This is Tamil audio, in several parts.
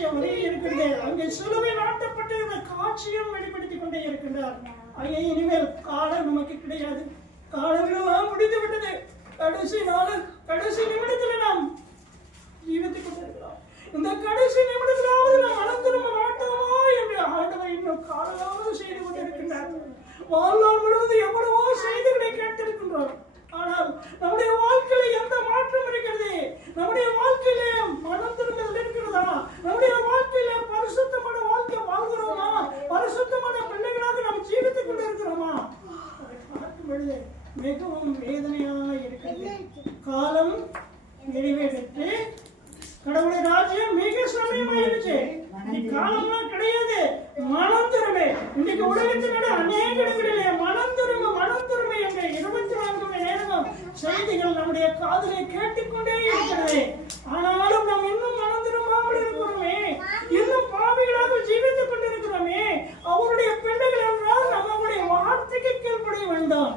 காட்சி அவரே இருக்கிறது. அங்கே சிலுவை நாட்டப்பட்ட காட்சியும் வெளிப்படுத்திக் கொண்டே இருக்கின்றார். அங்கே இனிமேல் காலம் நமக்கு கிடையாது. காலங்களெல்லாம் முடிந்து விட்டது. கடைசி நிமிடத்தில் நாம் ஜீவித்துக் கொண்டிருக்கிறோம். இந்த கடைசி நிமிடத்திலாவது நாம் மனம் திரும்ப மாட்டோமா என்று ஆண்டவர் இன்னும் காலமாவது செய்து கொண்டிருக்கின்றார். வாழ்நாள் முழுவதும் எவ்வளவோ செய்திகளை கேட்டிருக்கின்றோம். ஆனால் நம்முடைய வாழ்க்கையில எந்த மாற்றம் இருக்கிறது? நம்முடைய வாழ்க்கையில மனம் திரும்புதல் இருக்கிறதா? நம்முடைய வாழ்க்கையில பரிசுத்தமான வாழ்க்கை வாழ்கிறோமா? பரிசுத்தமான பிள்ளைகளாக நாம் ஜீவித்துக் கொண்டிருக்கிறோமா? அதை பார்க்கும் பொழுது மிகவும் வேதனையாக இருக்கிறது. காலம் நிறைவேறிட்டு கடவுளுடைய ராஜ்யம் மிக சமயமாயிருச்சு. காலம்லாம் கிடையாது. மனம் திரும்ப இன்னைக்கு உலகத்தினோட அநேக இடங்களிலே மனம் திரும்ப என்ற 24 மணி நேரமும் செய்திகள் நம்முடைய காதலை கேட்டுக்கொண்டே இருக்கிறது. ஆனாலும் நாம் இன்னும் மனம் திரும்பாமல் இருக்கிறோமே, இன்னும் பாவிகளாக ஜீவித்துக் கொண்டிருக்கிறோமே. அவருடைய பிள்ளைகள் என்றால் நம்முடைய வார்த்தைக்கு கீழ்ப்படைய வேண்டாம்.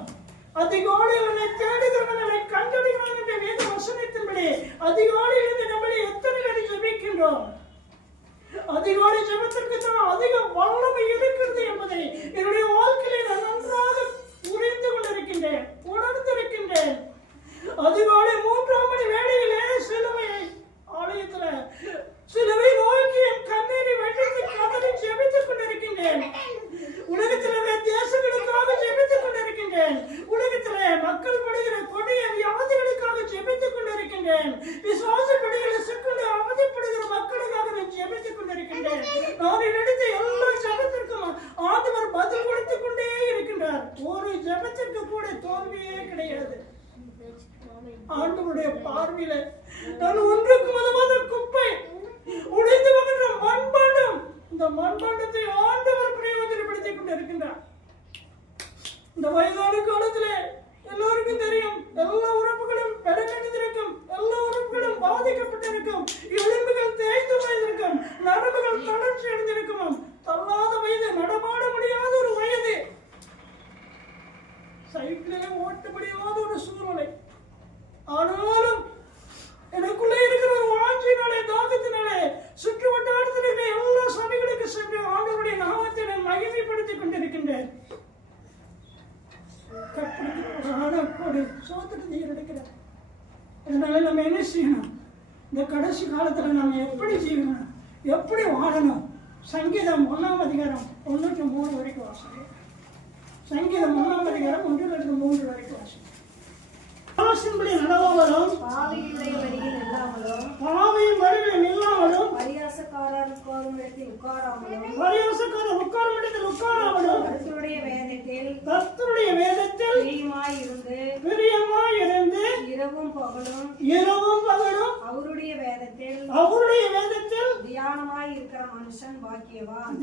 அதிகாலையில் தேடுகிறவர்களை கண்டடைகிறோம் என்ற வேத வசனத்தின்படி அதிகாலையிலிருந்து நம்மளை எத்தனை பேர் ஜெபிக்கின்றோம்? அதிகாலை ஜெபத்திற்கு தான் அதிக வல்லமை இருக்கிறது என்பதை என்னுடைய வாழ்க்கையில நான் நன்றாக புரிந்து கொண்டிருக்கின்றேன், உணர்ந்திருக்கின்றேன். அதிகாலை 3ஆம் மணி வேளையிலே சிலுவை ஆலயத்துல சிலுவை நோக்கி என் கண்ணீரை வெள்ளத்தை கதறி ஜெபித்துக் கொண்டிருக்கின்றேன். உலகத்திலே தேசங்களுக்காக ஜெபித்துக் கொண்டிருக்கின்றேன். உலகத்திலே மக்கள் படுகிற கொடிய வியாதிகளுக்காக ஜெபித்துக் கொண்டிருக்கின்றேன். விசுவாச படுகிற சிக்கலை அவதிப்படுகிற மக்களுக்காக நான் ஜெபித்துக் கொண்டிருக்கின்றேன். நான் எடுத்த எல்லா ஜெபத்திற்கும் ஆண்டவர் பதில் கொடுத்துக் கொண்டே இருக்கின்றார். ஒரு ஜெபத்திற்கு கூட தோல்வியே கிடையாது. ஆண்டவருடைய பார்வையில நான் ஒன்றுக்கு உதவாத குப்பை, உடைந்து வருகின்ற மண்பாண்டம். இந்த மண்பாண்டத்தை ஆண்டவர் பிரயோஜனப்படுத்திக் கொண்டிருக்கின்றார். இந்த வயதான காலத்திலே எல்லோருக்கும் தெரியும், எல்லா உறுப்புகளும் பலனடைந்திருக்கும், எல்லா உறுப்புகளும் பாதிக்கப்பட்டிருக்கும், எலும்புகள் தேய்ந்து போயிருக்கும், நரம்புகள் தளர்ச்சி அடைந்திருக்கும். தள்ளாத வயது, நடமாட முடியாத ஒரு வயது, சைக்கிளே ஓட்ட முடியாத ஒரு சூழ்நிலை. ஆனாலும் எனக்குள்ளே இருக்கிற ஒரு வாஞ்சினாலே, தாகத்தினாலே சுற்று வட்டாரத்தில் இருக்கிற எல்லா சபைகளுக்கு சென்று ஆண்டவருடைய நாமத்தை நான் மகிமைப்படுத்திக் கொண்டிருக்கின்றேன். அதனால நம்ம என்ன செய்யணும்? இந்த கடைசி காலத்துல நம்ம எப்படி ஜீவனம், எப்படி வாழணும்? சங்கீதம் 1ஆம் அதிகாரம் 1-3 வரைக்கும் வாசிங்க. சங்கீதம் 1ஆம் அதிகாரம் 1-3 வரைக்கும் வாசிங்க. ஆசின்படி நடவாமலும், பாவியின் வழியில் நில்லாமலும், பரியாசக்காரர் உட்காரும் இடத்தில் உட்காராமலும், கர்த்தருடைய வேதத்தில் பிரியமாயிருந்து இரவும் பகலும் அவருடைய வேதத்தில் தியானமாய் இருக்கிற மனுஷன் பாக்கியவான்.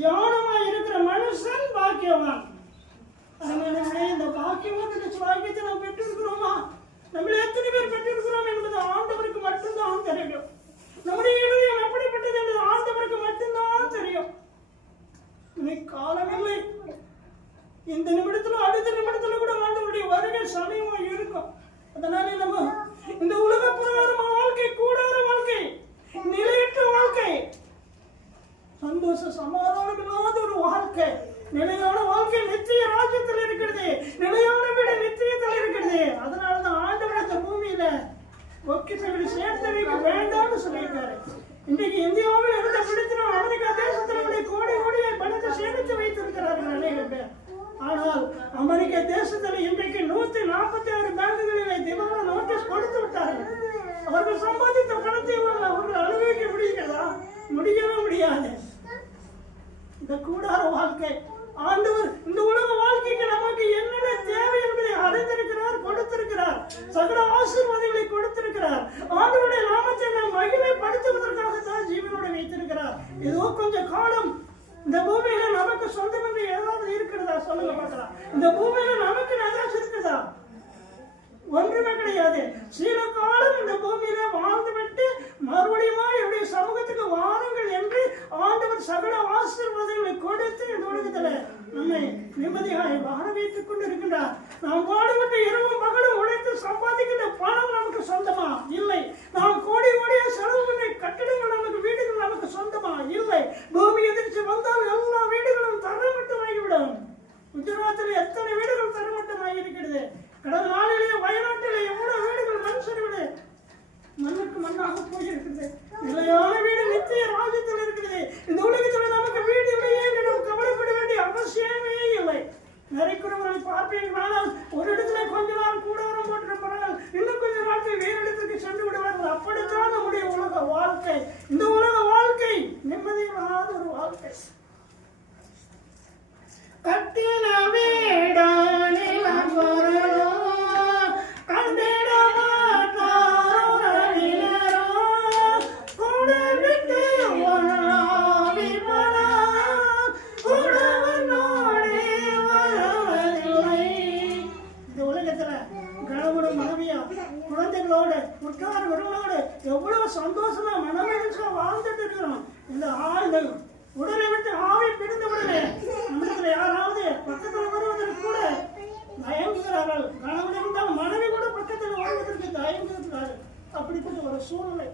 இந்த பாக்கியத்தை நாம் பெற்றிருக்கிறோமா? நம்மள எத்தனை பேர் பெற்றிருக்கிறோம் என்பது ஆண்டவருக்கு மட்டும்தான் தெரியும். நம்முடைய இதயம் எப்படிப்பட்டது என்பது ஆண்டவருக்கு மட்டும்தான் தெரியும். காலமில்லை. இந்த நிமிடத்துல அடுத்த நிமிடத்துல கூட ஆண்டவருடைய வருகை சமயமா இருக்கும். அதனால நம்ம இந்த உலக பிரகாரமான வாழ்க்கை, கூடாத வாழ்க்கை, நிலையற்ற வாழ்க்கை, சந்தோஷ சமாதானம் இல்லாத ஒரு வாழ்க்கை, நிலையான வாழ்க்கை நித்திய ராஜ்யத்தில் இருக்கிறது. நிலையான வீடு நித்தியத்தில் இருக்கிறது. அதனாலதான் ஆண்டவர் அந்த பூமியில பொக்கிஷங்களை சேர்த்து வைக்க வேண்டாம்னு சொல்லியிருக்காரு. இன்றைக்கு இந்தியாவில் இருந்த பிடித்தினம் அமெரிக்கா தேசத்தினுடைய கோடி கோடியை பணத்தை சேமித்து வைத்திருக்கிறார்கள் அநேக பேர். ஆனால் அமெரிக்க தேசத்தில் இன்றைக்கு 146 பேங்குகளிலே தினமும் நோட்டீஸ் கொடுத்து விட்டார்கள். அவர்கள் சம்பாதித்த பணத்தை அவர்கள் அனுபவிக்க முடிகிறதா? முடியவே முடியாது. இந்த கூடார வாழ்க்கை ஆண்டவர் இந்த உலக வாழ்க்கைக்கு நமக்கு என்னென்ன தேவை என்பதை அறிந்திருக்கிறார், கொடுத்திருக்கிறார். சகல ஆசீர்வாதங்களை கொடுத்திருக்கிறார். ஆண்டவருடைய நாமத்தை நாம் மகிமைப்படுத்துவதற்காக தான் ஜீவனோடு வைத்திருக்கிறார். ஏதோ கொஞ்சம் காலம் இந்த பூமியில நமக்கு சொந்தம் என்று ஏதாவது இருக்கிறதா? சொல்லுங்க பார்க்கலாம். இந்த பூமியில நமக்கு ஏதாவது இருக்கிறதா? ஒன்றுமே கிடையாது. சில காலம் இந்த பூமியில வாழ்ந்துவிட்டு மறுபடியும் என்னுடைய சமூகத்துக்கு வாருங்கள் என்று ஆண்டவர் சகல ஆசீர்வாதங்களை கொடுத்து இந்த உலகத்துல நம்மை நிம்மதியாக வாழ வைத்துக் கொண்டு இருக்கின்றார். நாம் பாடுபட்டு இரவும் பகலும் உழைத்து சம்பாதிக்கின்ற பணம் நமக்கு சொந்தமா? இல்லை. நாம் கோடி கோடியா செலவு பண்ண கட்டிடங்கள் நமக்கு, வீடுகள் நமக்கு சொந்தமா? தமிழகத்தில் எத்தனை வீடுகள் தரமட்டமாக இருக்கிறது. கடந்த நாளிலே வயநாட்டிலே எவ்வளவு வீடுகள் மண் சரிவு மண்ணுக்கு மண்ணாக போயிருக்கிறது. நிலையான வீடு நித்திய ராஜ்யத்தில் இருக்கிறது. இந்த உலகத்தில் நமக்கு வீடு இல்லையே என்று கவலைப்பட வேண்டிய அவசியமே இல்லை. நிறைக்குறவர்கள் பார்ப்பீர்களானால் ஒரு இடத்துல கொஞ்ச நாள் கூடாரம் போட்டிருப்பார்கள், இன்னும் கொஞ்ச நாட்கள் வேறு இடத்துக்கு சென்று விடுவார்கள். அப்படித்தான் நம்முடைய உலக வாழ்க்கை. இந்த உலக வாழ்க்கை நிம்மதியில்லாத ஒரு வாழ்க்கை. கட்டின வீடானில் வரலோ கண்டிட மாட்டாரோ கூடவிட்டு ஒன்றாவி போனா கூடவனோடே வரவில்லை. இந்த உலகத்துல கணவனும் மனைவியா குழந்தைகளோடு உற்றார் உறவோடு எவ்வளவு சந்தோஷமா மனமகிழ்ச்சியா வாழ்ந்துட்டு இருக்கிறோம். இந்த உடலை விட்டு ஆவி பிரிந்து விடலே நம்மிடத்துல யாராவது பக்கத்தில் வருவதற்கு கூட தயங்குகிறார்கள். கணவன் இருந்தால் மனைவி கூட பக்கத்தில் வருவதற்கு தயங்குகிறார்கள். அப்படிப்பட்ட ஒரு சூழ்நிலை.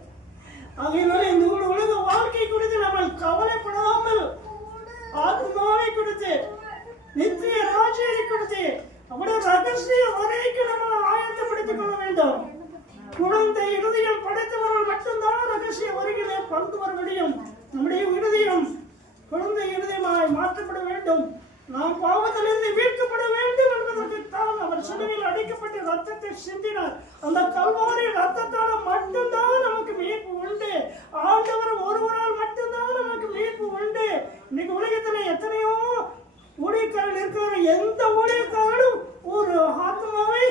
ஆகையினால இந்த உலக வாழ்க்கை குறித்து நம்ம கவலைப்படாமல் ஆத்மாவை கொடுத்து நித்திய ராஜ்யத்தை கொடுத்து அவருடைய ரகசிய வரைக்கு நம்ம ஆயத்தப்படுத்திக் கொள்ள வேண்டும். குழந்தை இருதயம் படைத்தவர்கள் மட்டும்தான் ரகசிய வருகையிலே பங்கு வர முடியும். நம்முடைய இருதயம் குழந்தை இருதயமாய் மாற்றப்பட வேண்டும். நாம் பாவத்திலிருந்து மீட்கப்பட வேண்டும் என்பதற்குத்தான் அவர் சிலுவையில் அடிக்கப்பட்ட ரத்தத்தை சிந்தினார். அந்த கல்வாரி ரத்தத்தால் மட்டும்தான் நமக்கு மீட்பு உண்டு. ஆண்டவர் ஒருவரால் மட்டும்தான் நமக்கு மீட்பு உண்டு. இன்னைக்கு உலகத்தில் எத்தனையோ ஊழியக்காரர்கள் இருக்கிறார்கள். எந்த ஊழியக்காரரும் ஒரு ஆத்மாவை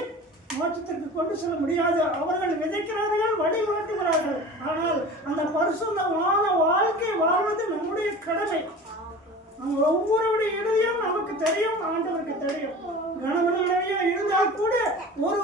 மோட்சத்திற்கு கொண்டு செல்ல முடியாது. அவர்கள் விதைக்கிறார்கள், வழிகாட்டுகிறார்கள். ஆனால் அந்த பரிசுத்தமான வாழ்க்கை வாழ்வது நம்முடைய கடமை. நம்ம ஒவ்வொருடைய இறுதியும் நமக்கு தெரியும், ஆண்டவருக்கு தெரியும். கணவன் மனைவியா இருந்தால் கூட ஒரு